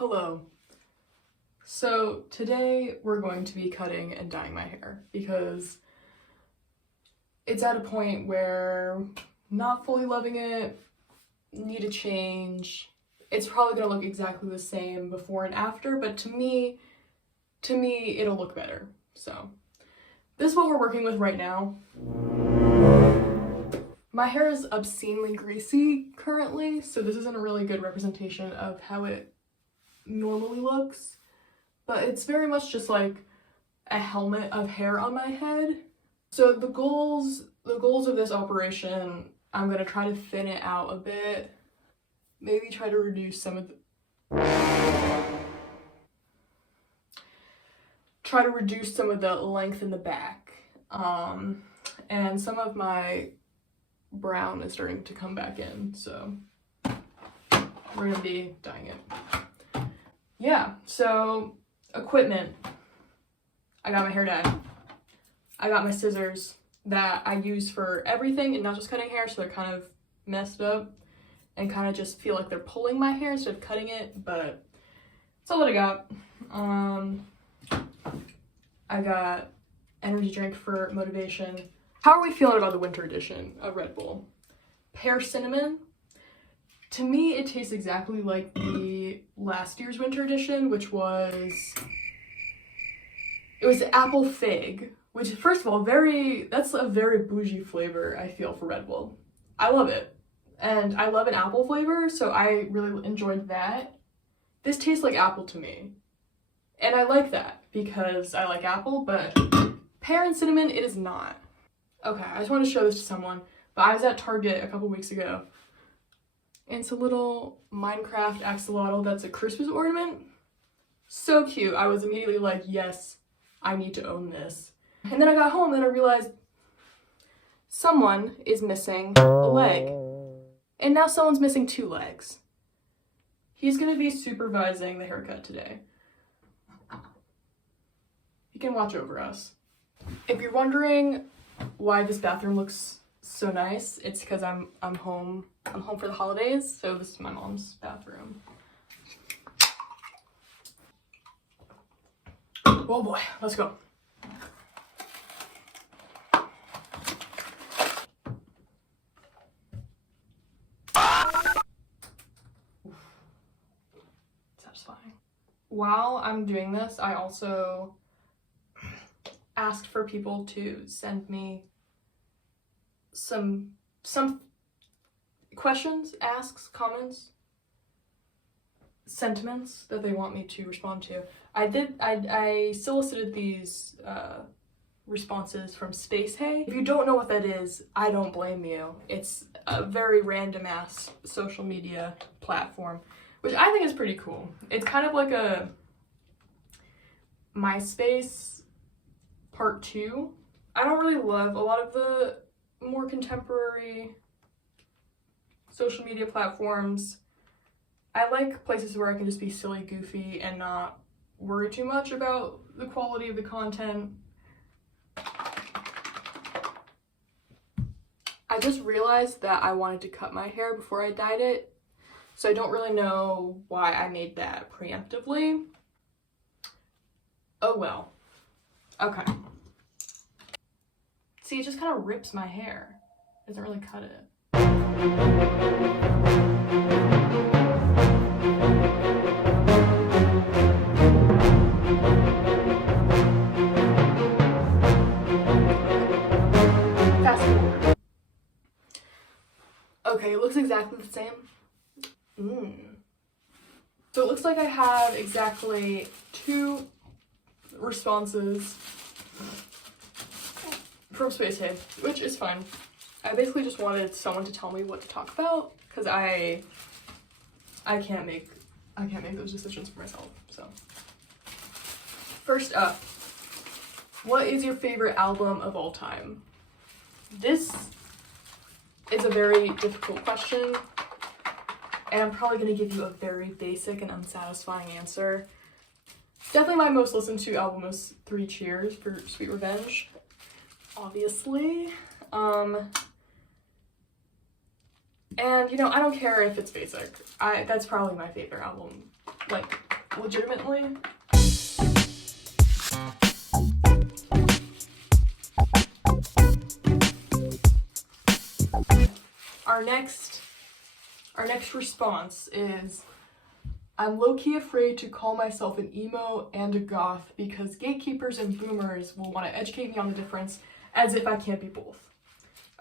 Hello. So today we're going to be cutting and dyeing my hair because it's at a point where not fully loving it, need a change. It's probably gonna look exactly the same before and after, but to me it'll look better. So this is what we're working with right now. My hair is obscenely greasy currently, so this isn't a really good representation of how it normally looks, but it's very much just like a helmet of hair on my head. So the goals of this operation, I'm gonna try to thin it out a bit, maybe try to reduce some of the length in the back, and some of my brown is starting to come back in, so we're gonna be dyeing it. Yeah, so equipment. I got my hair dye. I got my scissors that I use for everything and not just cutting hair, so they're kind of messed up and kind of just feel like they're pulling my hair instead of cutting it, but that's all that I got. I got energy drink for motivation. How are we feeling about the winter edition of Red Bull? Pear cinnamon. To me, it tastes exactly like the last year's winter edition, which was, it was apple fig, which first of all, that's a very bougie flavor, I feel, for Red Bull. I love it. And I love an apple flavor, so I really enjoyed that. This tastes like apple to me. And I like that because I like apple, but pear and cinnamon, it is not. Okay, I just wanted to show this to someone, but I was at Target a couple weeks ago. And it's a little Minecraft axolotl that's a Christmas ornament. So cute. I was immediately like, yes, I need to own this. And then I got home and I realized someone is missing a leg. And now someone's missing 2 legs. He's gonna be supervising the haircut today. He can watch over us. If you're wondering why this bathroom looks so nice, it's because I'm home for the holidays, so this is my mom's bathroom. Oh boy, let's go. Satisfying. While I'm doing this, I also asked for people to send me some questions, asks, comments, sentiments that they want me to respond to. I solicited these responses from Spacehey. If you don't know what that is, I don't blame you. It's a very random ass social media platform, which I think is pretty cool. It's kind of like a MySpace part 2. I don't really love a lot of the more contemporary social media platforms. I like places where I can just be silly, goofy, and not worry too much about the quality of the content. I just realized that I wanted to cut my hair before I dyed it, so I don't really know why I made that preemptively. Oh well. Okay. See, it just kind of rips my hair. It doesn't really cut it. Fast forward. Okay, it looks exactly the same. So it looks like I have exactly 2 responses from Spacehey, which is fine. I basically just wanted someone to tell me what to talk about because I can't make those decisions for myself. So first up, what is your favorite album of all time? This is a very difficult question, and I'm probably going to give you a very basic and unsatisfying answer. Definitely my most listened to album is 3 Cheers for Sweet Revenge, obviously. And you know, I don't care if it's basic. That's probably my favorite album, like legitimately. Our next response is, I'm low-key afraid to call myself an emo and a goth because gatekeepers and boomers will want to educate me on the difference as if I can't be both.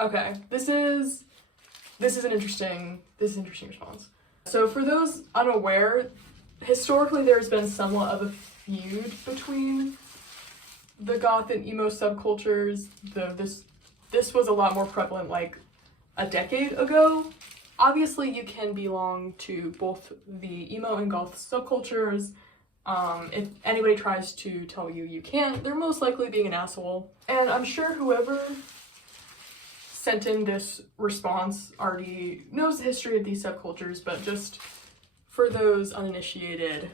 Okay, this is an interesting response. So for those unaware, historically there's been somewhat of a feud between the goth and emo subcultures. This was a lot more prevalent like a decade ago. Obviously, you can belong to both the emo and goth subcultures. If anybody tries to tell you you can't, they're most likely being an asshole. And I'm sure whoever sent in this response already knows the history of these subcultures, but just for those uninitiated,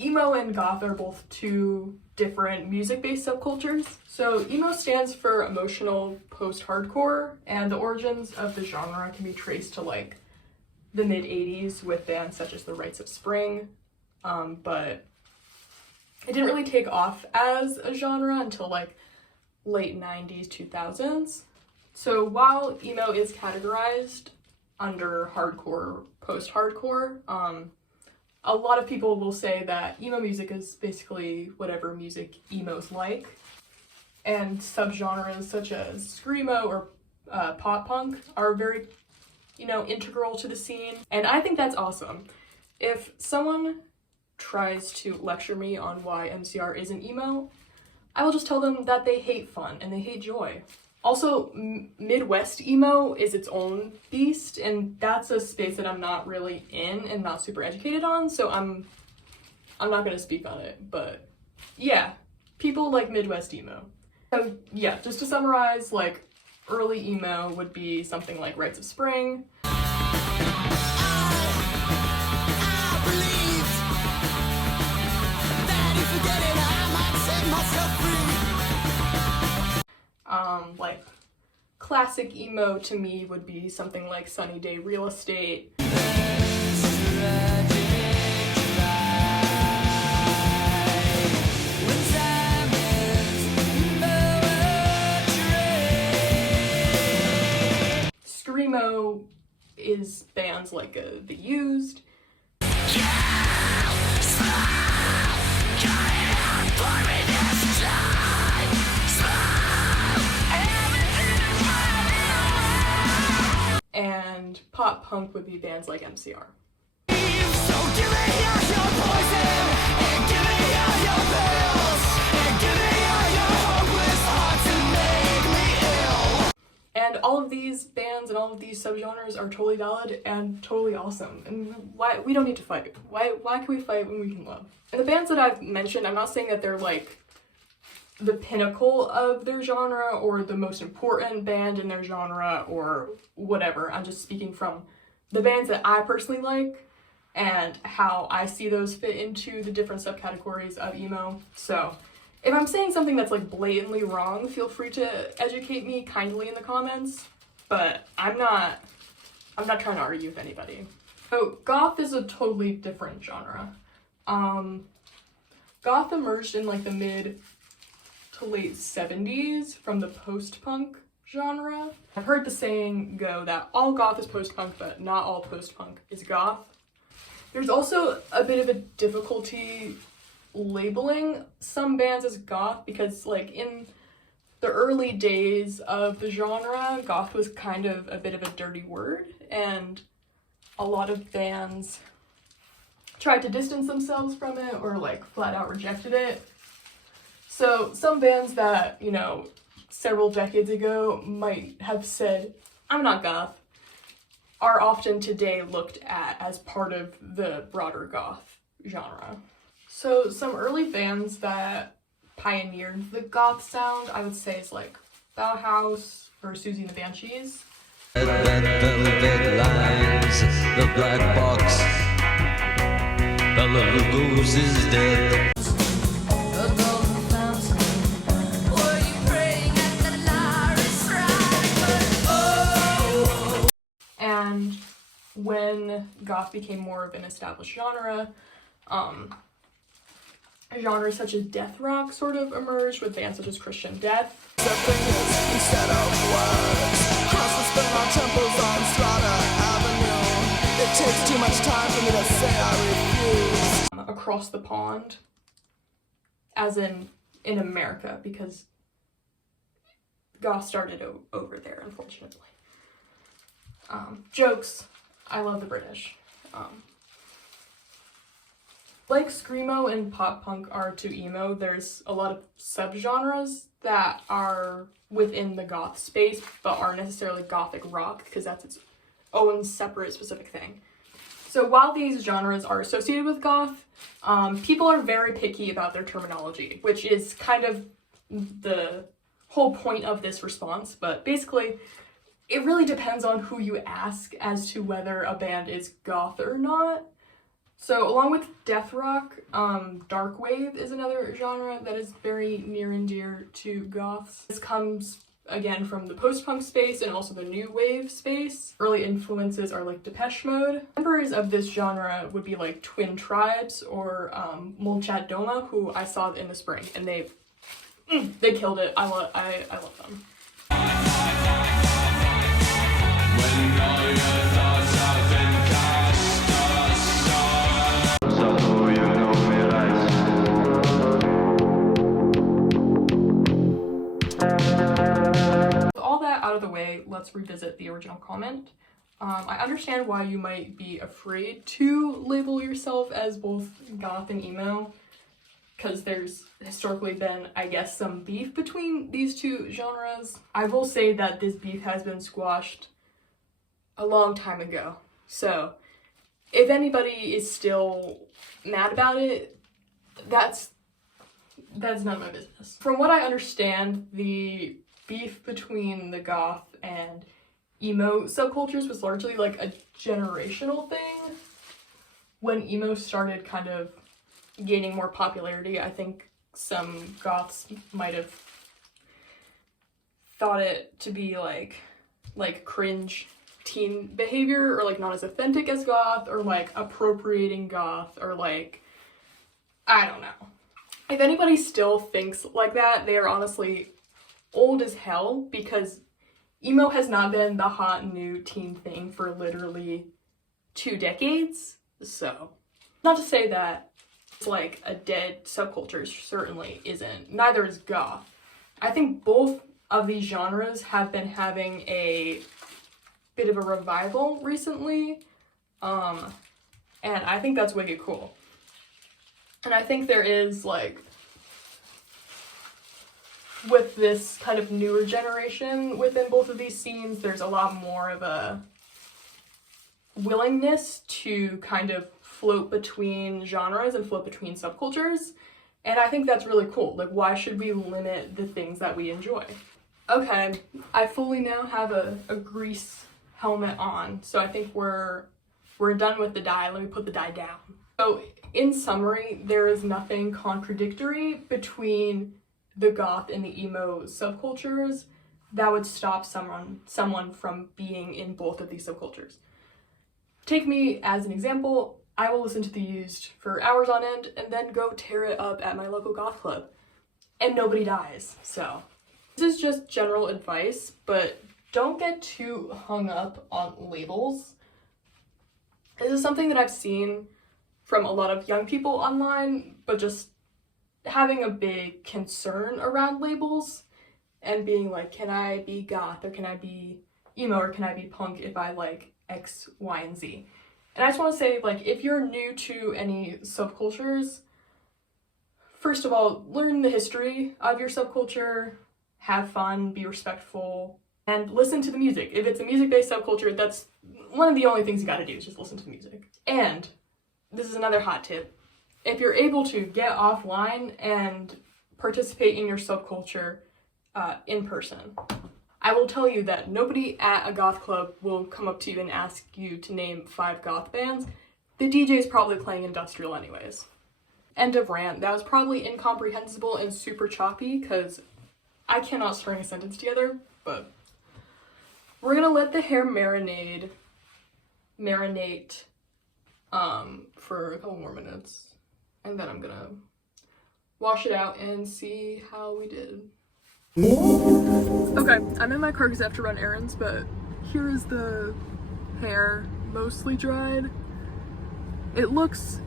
emo and goth are both two different music-based subcultures. So emo stands for emotional post-hardcore, and the origins of the genre can be traced to like the mid-80s with bands such as the Rites of Spring, but it didn't really take off as a genre until like late 90s, 2000s. So while emo is categorized under hardcore, post-hardcore, a lot of people will say that emo music is basically whatever music emos like, and subgenres such as screamo or pop punk are very, integral to the scene, and I think that's awesome. If someone tries to lecture me on why MCR isn't emo, I will just tell them that they hate fun and they hate joy. Also, Midwest emo is its own beast, and that's a space that I'm not really in and not super educated on, so I'm not gonna speak on it, but yeah, people like Midwest emo. So yeah, just to summarize, like, early emo would be something like Rites of Spring. Like, classic emo to me would be something like Sunny Day Real Estate. Screamo is bands like The Used. And pop punk would be bands like MCR. And all of these bands and all of these subgenres are totally valid and totally awesome. And why we don't need to fight. Why can we fight when we can love? And the bands that I've mentioned, I'm not saying that they're like the pinnacle of their genre or the most important band in their genre or whatever. I'm just speaking from the bands that I personally like and how I see those fit into the different subcategories of emo. So if I'm saying something that's like blatantly wrong, feel free to educate me kindly in the comments, but I'm not trying to argue with anybody. So goth is a totally different genre. Goth emerged in like the mid to late 70s from the post-punk genre. I've heard the saying go that all goth is post-punk, but not all post-punk is goth. There's also a bit of a difficulty labeling some bands as goth because like in the early days of the genre, goth was kind of a bit of a dirty word, and a lot of bands tried to distance themselves from it or like flat out rejected it. So some bands that, several decades ago might have said, I'm not goth, are often today looked at as part of the broader goth genre. So some early bands that pioneered the goth sound, I would say, is like Bauhaus or Susie and the Banshees. Red velvet lines, the black box, Bela Lugos is dead. And when goth became more of an established genre, Genres such as death rock sort of emerged with bands such as Christian Death. Instead of words, cross the spin on temples on Strata Avenue. It takes too much time for me to say I refuse. Across the pond, as in America, because goth started over there, unfortunately. Jokes. I love the British. Like screamo and pop punk are to emo, there's a lot of subgenres that are within the goth space, but aren't necessarily gothic rock, because that's its own separate specific thing. So while these genres are associated with goth, people are very picky about their terminology, which is kind of the whole point of this response, but basically, it really depends on who you ask as to whether a band is goth or not. So along with death rock, dark wave is another genre that is very near and dear to goths. This comes again from the post-punk space and also the new wave space. Early influences are like Depeche Mode. Members of this genre would be like Twin Tribes or Molchat Doma, who I saw in the spring, and they killed it. I love them. When all your thoughts have been cast aside. So you know me right. With all that out of the way, let's revisit the original comment. I understand why you might be afraid to label yourself as both goth and emo, because there's historically been, I guess, some beef between these two genres. I will say that this beef has been squashed a long time ago. So if anybody is still mad about it, that's none of my business. From what I understand, the beef between the goth and emo subcultures was largely like a generational thing. When emo started kind of gaining more popularity, I think some goths might have thought it to be like cringe teen behavior, or like not as authentic as goth, or like appropriating goth, or like, I don't know. If anybody still thinks like that, they are honestly old as hell, because emo has not been the hot new teen thing for literally 2 decades. So, not to say that it's like a dead subculture, certainly isn't. Neither is goth. I think both of these genres have been having a bit of a revival recently, and I think that's wicked cool. And I think there is, like, with this kind of newer generation within both of these scenes, there's a lot more of a willingness to kind of float between genres and float between subcultures, and I think that's really cool. Like, why should we limit the things that we enjoy? Okay, I fully now have a grease helmet on, so I think we're done with the dye. Let me put the dye down. So in summary, there is nothing contradictory between the goth and the emo subcultures that would stop someone from being in both of these subcultures. Take me as an example. I will listen to The Used for hours on end and then go tear it up at my local goth club, and nobody dies. So this is just general advice, but don't get too hung up on labels. This is something that I've seen from a lot of young people online, but just having a big concern around labels and being like, can I be goth, or can I be emo, or can I be punk if I like X, Y, and Z? And I just want to say, like, if you're new to any subcultures, first of all, learn the history of your subculture, have fun, be respectful, and listen to the music. If it's a music-based subculture, that's one of the only things you gotta do, is just listen to the music. And this is another hot tip. If you're able to get offline and participate in your subculture in person, I will tell you that nobody at a goth club will come up to you and ask you to name 5 goth bands. The DJ's probably playing industrial anyways. End of rant. That was probably incomprehensible and super choppy, because I cannot string a sentence together, but we're gonna let the hair marinate for a couple more minutes, and then I'm gonna wash it out and see how we did. Okay, I'm in my car because I have to run errands, but here is the hair mostly dried. It looks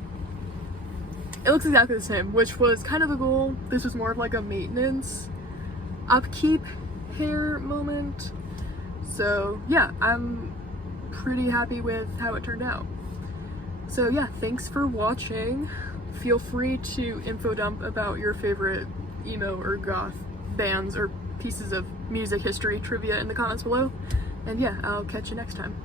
exactly the same, which was kind of the goal. This was more of like a maintenance, upkeep hair moment. So yeah, I'm pretty happy with how it turned out. So yeah, thanks for watching. Feel free to info dump about your favorite emo or goth bands or pieces of music history trivia in the comments below. And yeah, I'll catch you next time.